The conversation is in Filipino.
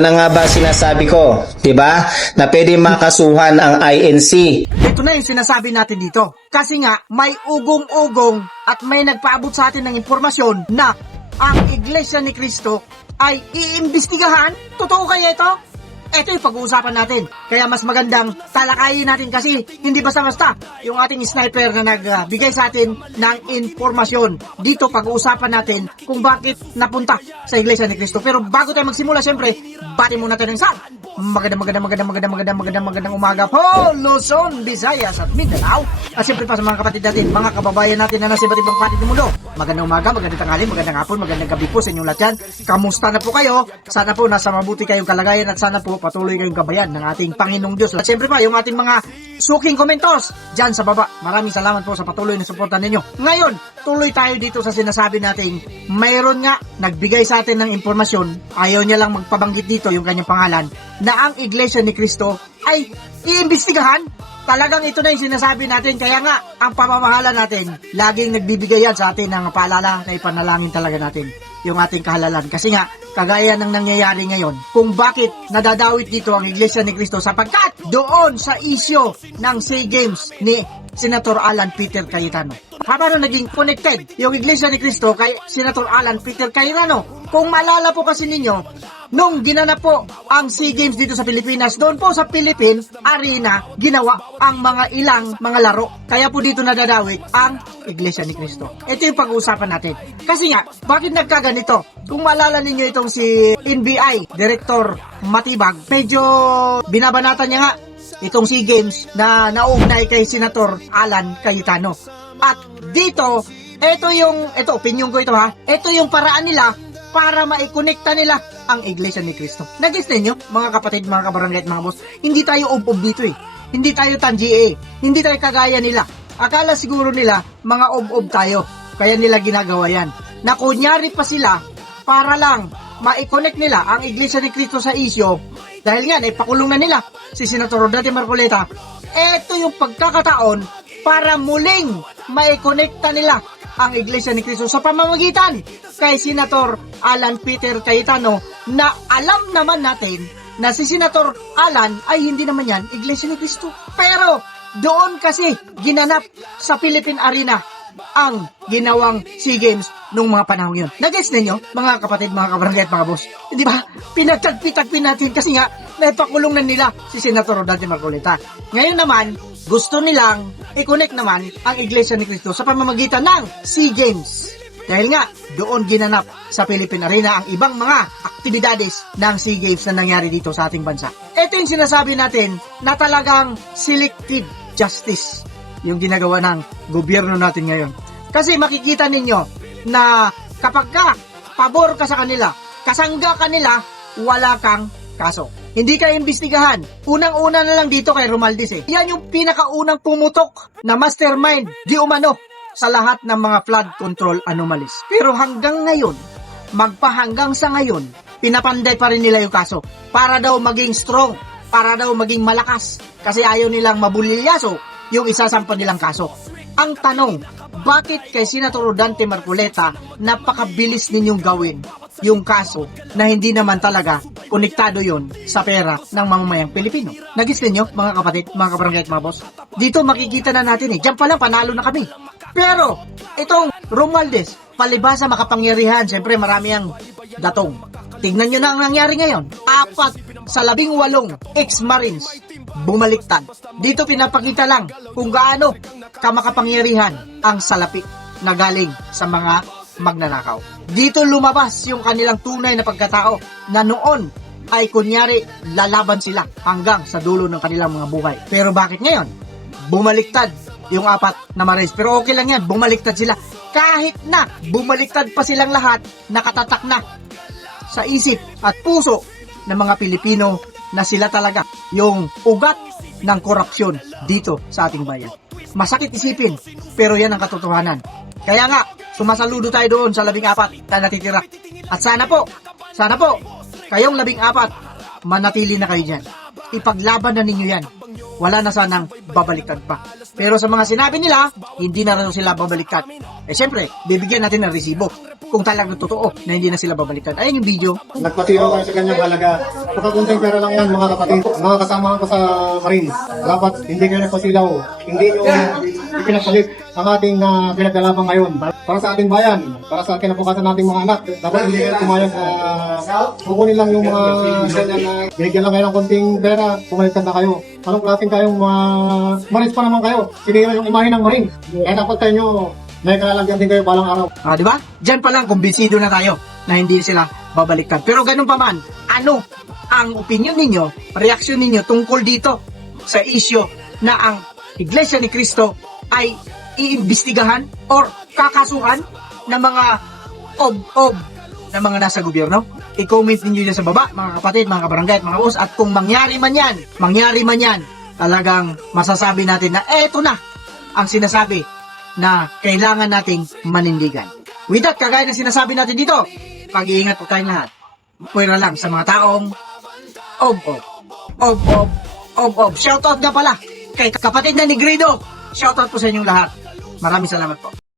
Na nga ba sinasabi ko, 'di ba? Na pwede makasuhan ang INC. Ito na yung sinasabi natin dito. Kasi nga, may ugong-ugong at may nagpaabot sa atin ng impormasyon na ang Iglesia ni Cristo ay iimbestigahan. Totoo kaya ito? Ito yung pag-uusapan natin. Kaya mas magandang talakayin natin kasi hindi basta-basta yung ating sniper na nagbigay sa atin ng informasyon. Dito pag-uusapan natin kung bakit napunta sa Iglesia ni Cristo. Pero bago tayo magsimula, syempre, bati muna tayo ng sa magandang umaga po, Luzon, Visayas at Mindanao. At syempre pa sa mga kapatid natin, mga kababayan natin na nasa iba't ibang panig ng mundo. Magandang umaga, magandang tanghali, magandang hapon, magandang gabi po sa inyong lahat yan. Kamusta na po kayo? Sana po nasa mabuti kayong kalagayan at sana po patuloy kayong gabayan ng ating Panginoong Diyos. At syempre pa yung ating mga suking komentos dyan sa baba. Maraming salamat po sa patuloy na suporta ninyo. Ngayon, tuloy tayo dito sa sinasabi natin. Mayroon nga nagbigay sa atin ng impormasyon. Ayaw niya lang magpabanggit dito yung kanyang pangalan na ang Iglesia ni Cristo ay iimbestigahan. Talagang ito na yung sinasabi natin. Kaya nga, ang pamamahala natin, laging nagbibigay yan sa atin ng paalala na ipanalangin talaga natin yung ating kahalalan. Kasi nga, kagaya ng nangyayari ngayon, kung bakit nadadawit dito ang Iglesia ni Cristo sapagkat doon sa isyo ng SEA Games ni Senator Alan Peter Cayetano. Paano naging connected yung Iglesia ni Cristo kay Senator Alan Peter Cayetano? Kung maalala po kasi ninyo, nung ginanap po ang SEA Games dito sa Pilipinas, doon po sa Philippine Arena, ginawa ang mga ilang mga laro. Kaya po dito nadadawit ang Iglesia ni Cristo. Ito yung pag-uusapan natin. Kasi nga, bakit nagkaganito? Kung maalala ninyo itong si NBI, Director Matibag, medyo binabanatan niya nga itong SEA Games na naugnay kay Senator Alan Cayetano. At dito, ito opinion ko ito ha, ito yung paraan nila para maikonekta nila ang Iglesia ni Cristo. Nag-gets ninyo, mga kapatid, mga kabarangay at mga boss, hindi tayo ob-ob dito eh. Hindi tayo tangie, hindi tayo kagaya nila. Akala siguro nila, mga ob-ob tayo, kaya nila ginagawa yan. Na kunyari pa sila, para lang ma-connect nila ang Iglesia ni Cristo sa isyo, dahil nga, naipakulong na nila si Senator Rodante Marcoleta. Ito yung pagkakataon para muling ma-connecta nila ang Iglesia ni Cristo sa pamamagitan kay Senator Alan Peter Cayetano na alam naman natin na si Senator Alan ay hindi naman yan Iglesia ni Cristo. Pero doon kasi ginanap sa Philippine Arena ang ginawang SEA Games nung mga panahon yun. Nag-gets ninyo, mga kapatid, mga kabarangay at mga boss? Di ba? Pinagtagpi-tagpi natin kasi nga naipakulong na nila si Senator Rodante Marcoleta. Ngayon naman, gusto nilang i-connect naman ang Iglesia ni Cristo sa pamamagitan ng SEA Games. Dahil nga, doon ginanap sa Philippine Arena ang ibang mga aktibidades ng SEA Games na nangyari dito sa ating bansa. Ito yung sinasabi natin na talagang selective justice yung ginagawa ng gobyerno natin ngayon. Kasi makikita ninyo na kapag ka pabor ka sa kanila, kasangga kanila, wala kang kaso. Hindi ka imbestigahan. Unang-una na lang dito kay Romualdez eh. Yan yung pinakaunang pumutok na mastermind di umano sa lahat ng mga flood control anomalies. Pero hanggang ngayon, magpahanggang sa ngayon, pinapanday pa rin nila yung kaso para daw maging strong, para daw maging malakas. Kasi ayaw nilang mabulilyaso yung isasampa nilang kaso. Ang tanong, bakit kay Senator Rodante Marcoleta napakabilis ninyong gawin yung kaso na hindi naman talaga konektado yon sa pera ng mamamayang Pilipino? Nagis ninyo, mga kapatid, mga kabarangay at mga boss? Dito makikita na natin eh. Diyan pa lang, panalo na kami. Pero, itong Romualdez, palibasa makapangyarihan, siyempre marami ang datong. Tignan nyo na ang nangyari ngayon. 4 sa 18 ex-marines bumaliktad. Dito pinapakita lang kung gaano kamakapangyarihan ang salapi na galing sa mga magnanakaw. Dito lumabas yung kanilang tunay na pagkatao na noon ay kunyari lalaban sila hanggang sa dulo ng kanilang mga buhay. Pero bakit ngayon? Bumaliktad yung 4 na marines. Pero okay lang yan, bumaliktad sila. Kahit na bumaliktad pa silang lahat, nakatatak na sa isip at puso ng mga Pilipino na sila talaga yung ugat ng korupsyon dito sa ating bayan. Masakit isipin, pero yan ang katotohanan. Kaya nga, sumasaludo tayo doon sa 14 na natitira. At sana po, kayong 14, manatili na kayo dyan. Ipaglaban na ninyo yan. Wala na sanang babaliktad pa. Pero sa mga sinabi nila, hindi na rin sila babaliktad. Eh syempre, bibigyan natin ng resibo. kung talagang totoo na hindi na sila babalikan. Ayun yung video. Nagpatiro tayo sa kanyang halaga. Pagkakunting pera lang yan mga kapatid. Mga kasama ko sa Marines. Dapat hindi kayo nagpasilaw. Hindi nyo ipinapalit ang ating pinagdalaban ngayon. Para sa ating bayan. Para sa kinabukasan nating mga anak. Dapat hindi kayo kumayag kukunin lang yung mga ganyan na binigyan lang kayo ng konting pera. Pumalitan na kayo. Anong klaseng kayong Marines pa naman kayo. Sinira yung imahe ng Marines. Kaya dapat tayo may kalalagyan din kayo balang araw. Di ba? Diyan pa lang, kumbinsido na tayo na hindi sila babalikan. Pero ganun pa man, ano ang opinion ninyo, reaksyon ninyo tungkol dito sa issue na ang Iglesia ni Cristo ay iimbestigahan or kakasuhan ng mga ob na mga nasa gobyerno? I-comment ninyo dyan sa baba, mga kapatid, mga kabarangay, at mga boss. At kung mangyari man yan, talagang masasabi natin na eto na ang sinasabi na kailangan nating manindigan. With that, kagaya ng sinasabi natin dito, pag-iingat po tayong lahat. Pwera lang sa mga taong ob. Shoutout nga pala kay kapatid na Negredo. Shoutout po sa inyong lahat. Maraming salamat po.